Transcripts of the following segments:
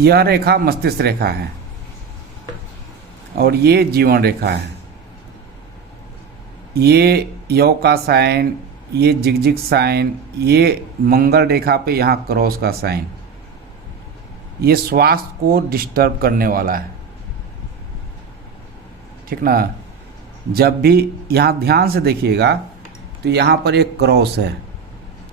यह रेखा मस्तिष्क रेखा है और ये जीवन रेखा है। ये यौ का साइन, ये जिगजिग साइन, ये मंगल रेखा पे यहाँ क्रॉस का साइन, ये स्वास्थ्य को डिस्टर्ब करने वाला है। ठीक ना। जब भी यहाँ ध्यान से देखिएगा तो यहाँ पर एक क्रॉस है,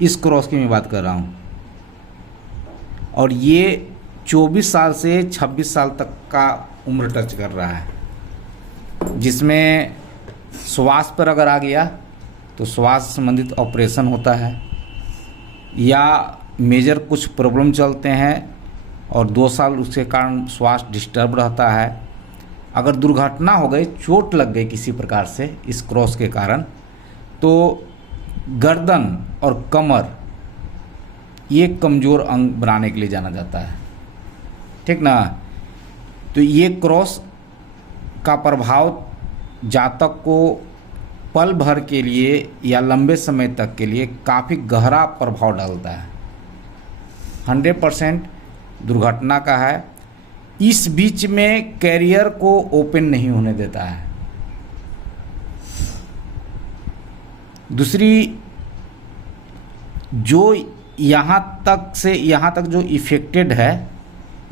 इस क्रॉस की मैं बात कर रहा हूँ, और ये 24 साल से 26 साल तक का उम्र टच कर रहा है, जिसमें स्वास्थ्य पर अगर आ गया तो स्वास्थ्य संबंधित ऑपरेशन होता है, या मेजर कुछ प्रॉब्लम चलते हैं और 2 साल उसके कारण स्वास्थ्य डिस्टर्ब रहता है। अगर दुर्घटना हो गई, चोट लग गई किसी प्रकार से इस क्रॉस के कारण, तो गर्दन और कमर ये कमज़ोर अंग बनाने के लिए जाना जाता है। ठीक ना। तो ये क्रॉस का प्रभाव जातक को पल भर के लिए या लंबे समय तक के लिए काफ़ी गहरा प्रभाव डालता है। 100% दुर्घटना का है। इस बीच में कैरियर को ओपन नहीं होने देता है। दूसरी, जो यहाँ तक से यहाँ तक जो इफेक्टेड है,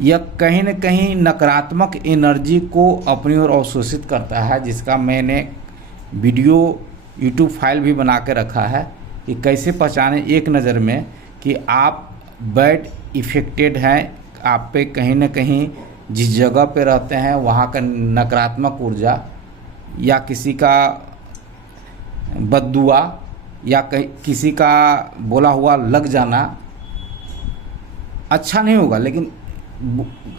यह कहीं न कहीं नकारात्मक एनर्जी को अपनी ओर अवशोषित करता है, जिसका मैंने वीडियो यूट्यूब फाइल भी बना के रखा है कि कैसे पहचानें एक नज़र में कि आप बैड इफेक्टेड हैं। आप पे कहीं न कहीं जिस जगह पे रहते हैं वहाँ का नकारात्मक ऊर्जा या किसी का बद्दुआ या किसी का बोला हुआ लग जाना अच्छा नहीं होगा। लेकिन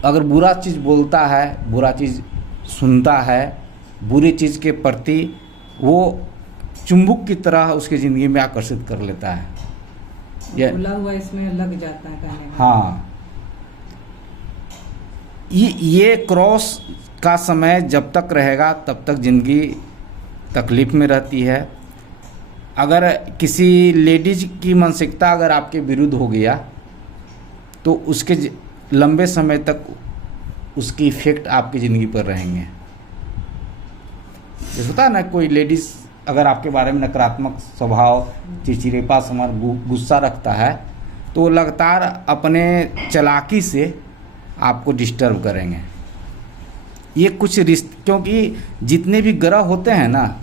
अगर बुरा चीज़ बोलता है, बुरा चीज़ सुनता है, बुरी चीज़ के प्रति वो चुंबक की तरह उसकी ज़िंदगी में आकर्षित कर लेता है। ये बोला हुआ इसमें लग जाता है कहने में। हाँ, ये क्रॉस का समय जब तक रहेगा तब तक ज़िंदगी तकलीफ़ में रहती है। अगर किसी लेडीज की मानसिकता अगर आपके विरुद्ध हो गया तो उसके लंबे समय तक उसकी इफ़ेक्ट आपकी ज़िंदगी पर रहेंगे। जैसे होता है ना, कोई लेडीज़ अगर आपके बारे में नकारात्मक स्वभाव, चिड़चिड़ेपा, समर, गुस्सा रखता है तो लगातार अपने चालाकी से आपको डिस्टर्ब करेंगे। ये कुछ रिश्ते, क्योंकि जितने भी ग्रह होते हैं ना,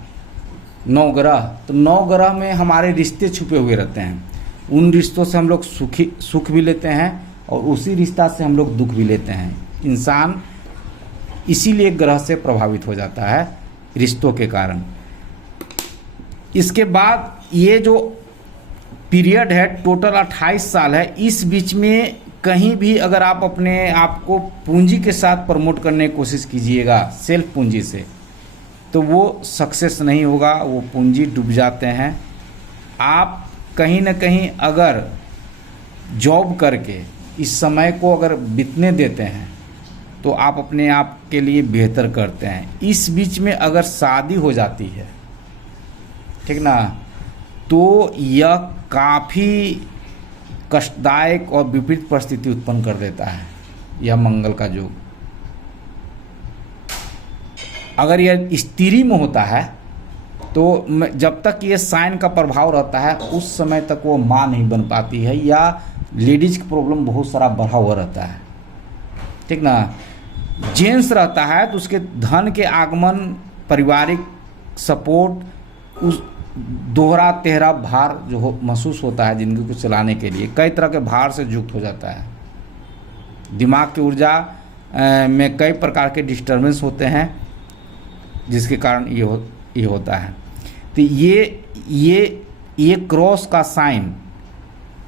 9 ग्रह, तो 9 ग्रह में हमारे रिश्ते छुपे हुए रहते हैं। उन रिश्तों से हम लोग सुख भी लेते हैं और उसी रिश्ता से हम लोग दुख भी लेते हैं। इंसान इसीलिए ग्रह से प्रभावित हो जाता है, रिश्तों के कारण। इसके बाद ये जो पीरियड है टोटल 28 साल है। इस बीच में कहीं भी अगर आप अपने आप को पूंजी के साथ प्रमोट करने की कोशिश कीजिएगा, सेल्फ पूंजी से, तो वो सक्सेस नहीं होगा, वो पूंजी डूब जाते हैं। आप कहीं ना कहीं अगर जॉब करके इस समय को अगर बीतने देते हैं तो आप अपने आप के लिए बेहतर करते हैं। इस बीच में अगर शादी हो जाती है, ठीक ना, तो यह काफ़ी कष्टदायक और विपरीत परिस्थिति उत्पन्न कर देता है। यह मंगल का योग अगर यह स्त्री में होता है तो जब तक ये साइन का प्रभाव रहता है उस समय तक वो माँ नहीं बन पाती है, या लेडीज की प्रॉब्लम बहुत सारा बढ़ा हुआ रहता है। ठीक ना। जेंट्स रहता है तो उसके धन के आगमन, पारिवारिक सपोर्ट, उस दोहरा तेहरा भार जो महसूस होता है जिंदगी को चलाने के लिए, कई तरह के भार से युक्त हो जाता है। दिमाग की ऊर्जा में कई प्रकार के डिस्टर्बेंस होते हैं जिसके कारण ये होता है। तो ये क्रॉस का साइन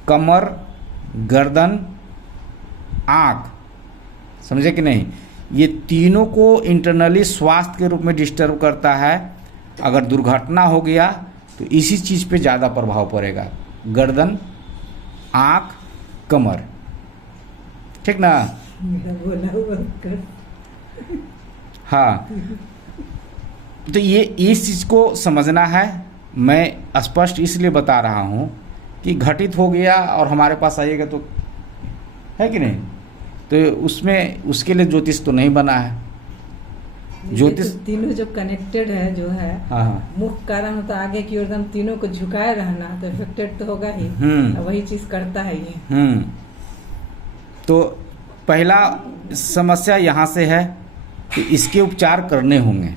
कमर, गर्दन, आँख, समझे कि नहीं, ये तीनों को इंटरनली स्वास्थ्य के रूप में डिस्टर्ब करता है। अगर दुर्घटना हो गया तो इसी चीज़ पे ज़्यादा प्रभाव पड़ेगा, गर्दन, आँख, कमर। ठीक ना। हाँ, तो ये इस चीज़ को समझना है। मैं स्पष्ट इसलिए बता रहा हूँ कि घटित हो गया और हमारे पास आइएगा तो है कि नहीं, तो उसमें उसके लिए ज्योतिष तो नहीं बना है। ये ज्योतिष तो तीनों जब कनेक्टेड है जो है, हाँ हाँ मुख्य कारण होता है आगे की ओर एकदम तीनों को झुकाए रहना, तो इफेक्टेड तो होगा ही। हम्म। वही चीज करता है ये। तो पहला समस्या यहाँ से है कि इसके उपचार करने होंगे।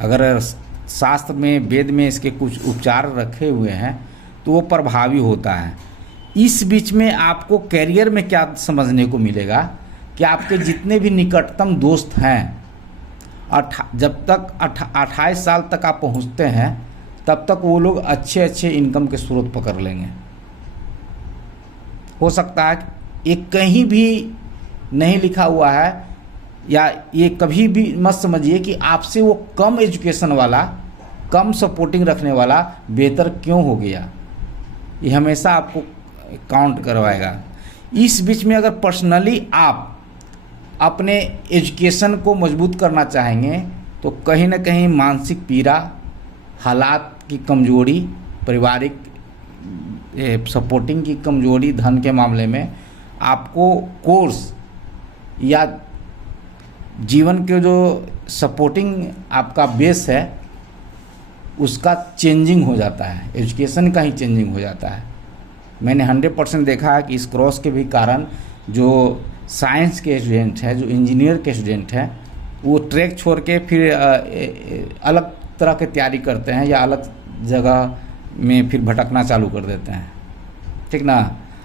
अगर शास्त्र में वेद में इसके कुछ उपचार रखे हुए हैं तो वो प्रभावी होता है। इस बीच में आपको कैरियर में क्या समझने को मिलेगा कि आपके जितने भी निकटतम दोस्त हैं, जब तक 28 साल तक आप पहुंचते हैं तब तक वो लोग अच्छे अच्छे इनकम के स्रोत पकड़ लेंगे। हो सकता है ये कहीं भी नहीं लिखा हुआ है, या ये कभी भी मत समझिए कि आपसे वो कम एजुकेशन वाला, कम सपोर्टिंग रखने वाला बेहतर क्यों हो गया। ये हमेशा आपको काउंट करवाएगा। इस बीच में अगर पर्सनली आप अपने एजुकेशन को मजबूत करना चाहेंगे तो कहीं ना कहीं मानसिक पीड़ा, हालात की कमजोरी, पारिवारिक सपोर्टिंग की कमजोरी, धन के मामले में आपको कोर्स या जीवन के जो सपोर्टिंग आपका बेस है उसका चेंजिंग हो जाता है, एजुकेशन का ही चेंजिंग हो जाता है। मैंने 100% देखा है कि इस क्रॉस के भी कारण जो साइंस के स्टूडेंट हैं, जो इंजीनियर के स्टूडेंट हैं, वो ट्रैक छोड़ के फिर अलग तरह की तैयारी करते हैं या अलग जगह में फिर भटकना चालू कर देते हैं। ठीक ना।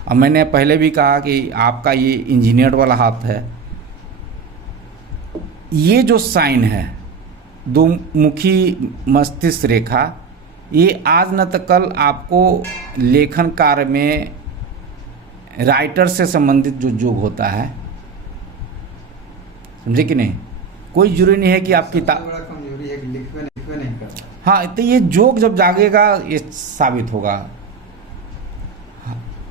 अब मैंने पहले भी कहा कि आपका ये इंजीनियर वाला हाथ है। ये जो साइन है दो मुखी मस्तिष्क रेखा, ये आज न तो कल आपको लेखन कार्य में राइटर से संबंधित जो योग होता है, समझे कि नहीं। कोई जरूरी नहीं है कि आप किताब, बड़ा कमजोरी है कि लिखवे नहीं करता। हाँ, तो ये योग जब जागेगा ये साबित होगा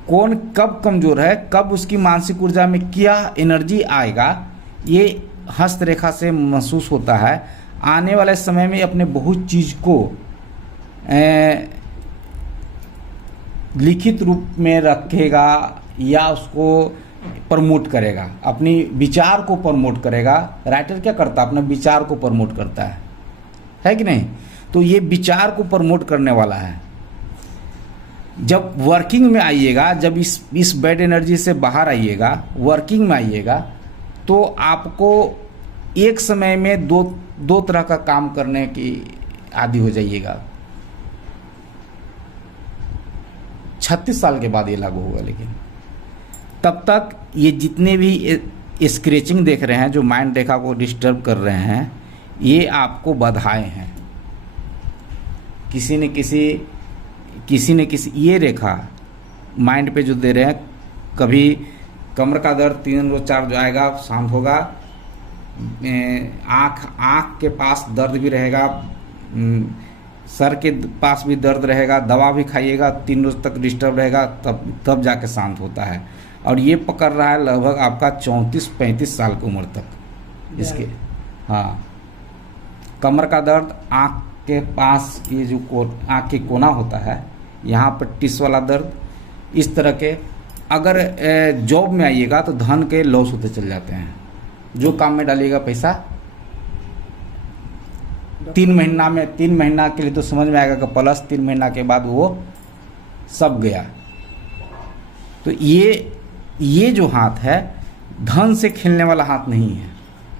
कौन कब कमजोर है, कब उसकी मानसिक ऊर्जा में क्या एनर्जी आएगा, ये हस्तरेखा से महसूस होता है। आने वाले समय में अपने बहुत चीज़ को लिखित रूप में रखेगा या उसको प्रमोट करेगा, अपनी विचार को प्रमोट करेगा। राइटर क्या करता है, अपने विचार को प्रमोट करता है कि नहीं। तो ये विचार को प्रमोट करने वाला है। जब वर्किंग में आइएगा, जब इस बैड एनर्जी से बाहर आइएगा, वर्किंग में आइएगा, तो आपको एक समय में दो तरह का काम करने की आदी हो जाइएगा। 36 साल के बाद ये लागू होगा। लेकिन तब तक ये जितने भी स्क्रैचिंग देख रहे हैं जो माइंड रेखा को डिस्टर्ब कर रहे हैं, ये आपको बाधाएं हैं। किसी न किसी ये रेखा माइंड पे जो दे रहे हैं, कभी कमर का दर्द 3 रोज 4 जो आएगा शांत होगा, आँख के पास दर्द भी रहेगा, सर के पास भी दर्द रहेगा, दवा भी खाइएगा, 3 रोज तक डिस्टर्ब रहेगा, तब जाके शांत होता है। और ये पकड़ रहा है लगभग आपका 34-35 साल की उम्र तक इसके। हाँ, कमर का दर्द, आँख के पास ये जो आँख के कोना होता है, यहाँ पर टिस वाला दर्द, इस तरह के। अगर जॉब में आइएगा तो धन के लॉस होते चले जाते हैं। जो काम में डालिएगा पैसा 3 महीना के लिए तो समझ में आएगा कि प्लस 3 महीना के बाद वो सब गया। तो ये जो हाथ है धन से खेलने वाला हाथ नहीं है।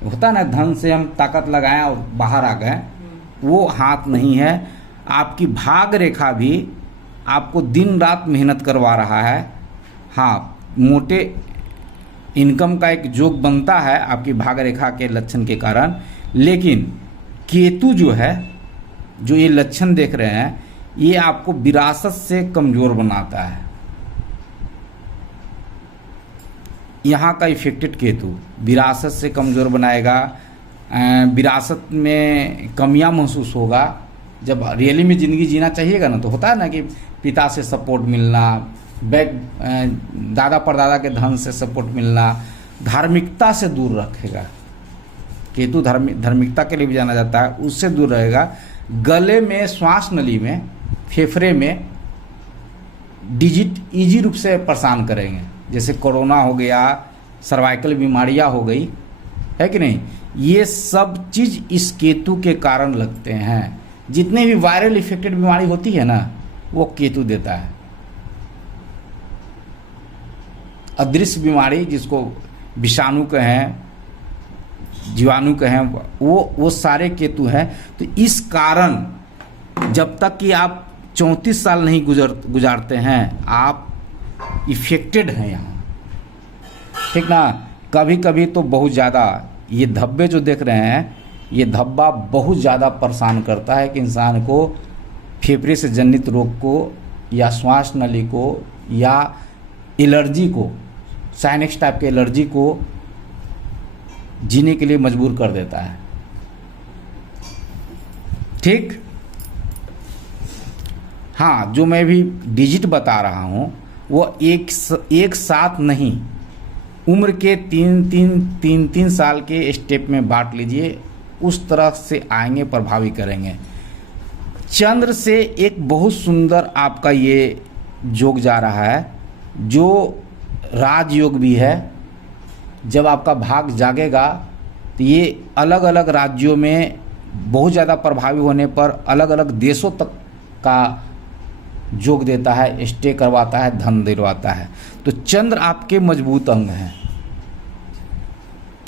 होता ना, धन से हम ताकत लगाएं और बाहर आ गए, वो हाथ नहीं है। आपकी भाग रेखा भी आपको दिन रात मेहनत करवा रहा है। हाँ, मोटे इनकम का एक योग बनता है आपकी भाग रेखा के लक्षण के कारण, लेकिन केतु जो है, जो ये लक्षण देख रहे हैं, ये आपको विरासत से कमज़ोर बनाता है। यहाँ का इफेक्टेड केतु विरासत से कमज़ोर बनाएगा। विरासत में कमियां महसूस होगा। जब रियली में ज़िंदगी जीना चाहिएगा ना, तो होता है ना कि पिता से सपोर्ट मिलना, दादा परदादा के धन से सपोर्ट मिलना, धार्मिकता से दूर रखेगा। केतु धार्मिकता के लिए भी जाना जाता है, उससे दूर रहेगा। गले में, श्वास नली में, फेफड़े में डिजिट इजी रूप से परेशान करेंगे। जैसे कोरोना हो गया सर्वाइकल बीमारियां हो गई, है कि नहीं, ये सब चीज़ इस केतु के कारण लगते हैं। जितने भी वायरल इफेक्टेड बीमारी होती है ना, वो केतु देता है। अदृश्य बीमारी जिसको विषाणु कहें, जीवाणु कहें, वो सारे केतु हैं। तो इस कारण जब तक कि आप 34 साल नहीं गुजारते हैं, आप इफेक्टेड हैं यहाँ, ठीक ना। कभी कभी तो बहुत ज़्यादा ये धब्बे जो देख रहे हैं, ये धब्बा बहुत ज़्यादा परेशान करता है कि इंसान को फेफड़े से जनित रोग को या श्वास नली को या एलर्जी को, साइनस टाइप के एलर्जी को जीने के लिए मजबूर कर देता है। ठीक, हाँ, जो मैं भी डिजिट बता रहा हूँ वो एक साथ नहीं, उम्र के तीन साल के स्टेप में बांट लीजिए, उस तरह से आएंगे, प्रभावी करेंगे। चंद्र से एक बहुत सुंदर आपका ये योग जा रहा है, जो राजयोग भी है। जब आपका भाग जागेगा तो ये अलग अलग राज्यों में बहुत ज़्यादा प्रभावी होने पर अलग अलग देशों तक का योग देता है, स्टे करवाता है, धन दिलवाता है। तो चंद्र आपके मजबूत अंग हैं।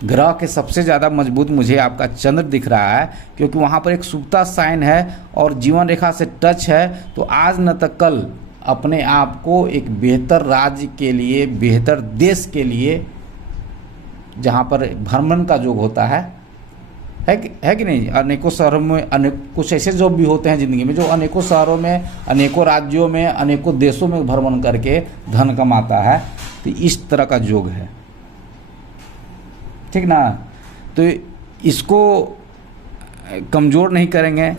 ग्रह के सबसे ज़्यादा मजबूत मुझे आपका चंद्र दिख रहा है, क्योंकि वहाँ पर एक सुप्ता साइन है और जीवन रेखा से टच है। तो आज न तो कल अपने आप को एक बेहतर राज्य के लिए, बेहतर देश के लिए, जहाँ पर भ्रमण का योग होता है कि नहीं। अनेकों शहरों में कुछ ऐसे जॉब भी होते हैं ज़िंदगी में, जो अनेकों शहरों में, अनेकों राज्यों में, अनेकों देशों में भ्रमण करके धन कमाता है। तो इस तरह का योग है, ठीक ना। तो इसको कमज़ोर नहीं करेंगे।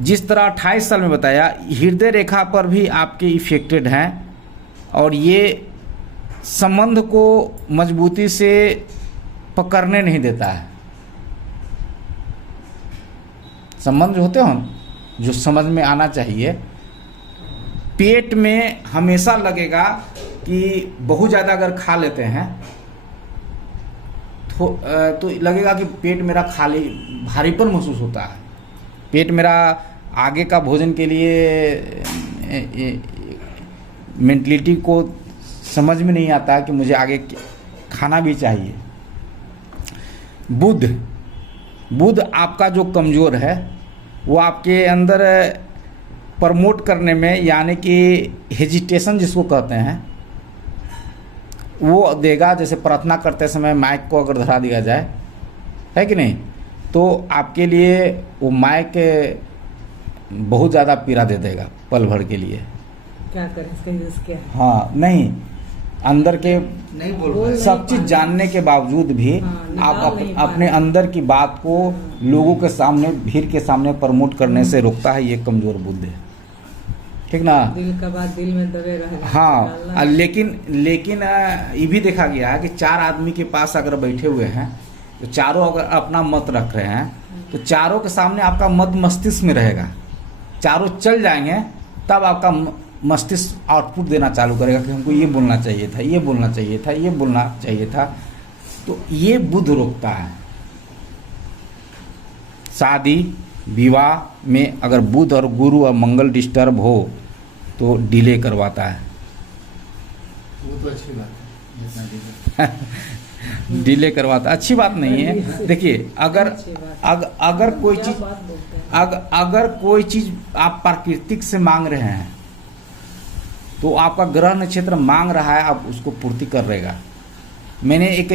जिस तरह 28 साल में बताया, हृदय रेखा पर भी आपके इफेक्टेड हैं और ये संबंध को मजबूती से पकड़ने नहीं देता है। संबंध जो होते हो, जो समझ में आना चाहिए, पेट में हमेशा लगेगा कि बहुत ज़्यादा अगर खा लेते हैं तो लगेगा कि पेट मेरा खाली, भारीपन महसूस होता है। पेट मेरा आगे का भोजन के लिए मेंटलिटी को समझ में नहीं आता कि मुझे आगे खाना भी चाहिए। बुध आपका जो कमज़ोर है, वो आपके अंदर प्रमोट करने में, यानी कि हेजिटेशन जिसको कहते हैं, वो देगा। जैसे प्रार्थना करते समय माइक को अगर धरा दिया जाए, है कि नहीं, तो आपके लिए वो माइक बहुत ज़्यादा पीड़ा दे देगा पल भर के लिए। क्या करें, इसका यूज़ क्या है? हाँ, नहीं, अंदर के नहीं बोल सब चीज़ जानने के बावजूद भी आप अपने अंदर की बात को लोगों के सामने, भीड़ के सामने प्रमोट करने से रोकता है। ये कमज़ोर बुद्ध है, ठीक ना। दिल का बात दिल में दबे रहे। हाँ, लेकिन ये भी देखा गया है कि 4 आदमी के पास अगर बैठे हुए हैं, तो चारों अगर अपना मत रख रहे हैं, तो चारों के सामने आपका मत मस्तिष्क में रहेगा। चारों चल जाएंगे तब आपका मस्तिष्क आउटपुट देना चालू करेगा कि हमको ये बोलना चाहिए था, ये बोलना चाहिए था, ये बोलना चाहिए था। तो ये बुध रोकता है। शादी विवाह में अगर बुध और गुरु और मंगल डिस्टर्ब हो तो डिले करवाता है। वो तो अच्छी बात है। डिले करवाता, अच्छी बात नहीं है। देखिए, अगर कोई चीज़ आप प्राकृतिक से मांग रहे हैं, तो आपका ग्रह नक्षत्र मांग रहा है, आप उसको पूर्ति कर रहेगा। मैंने एक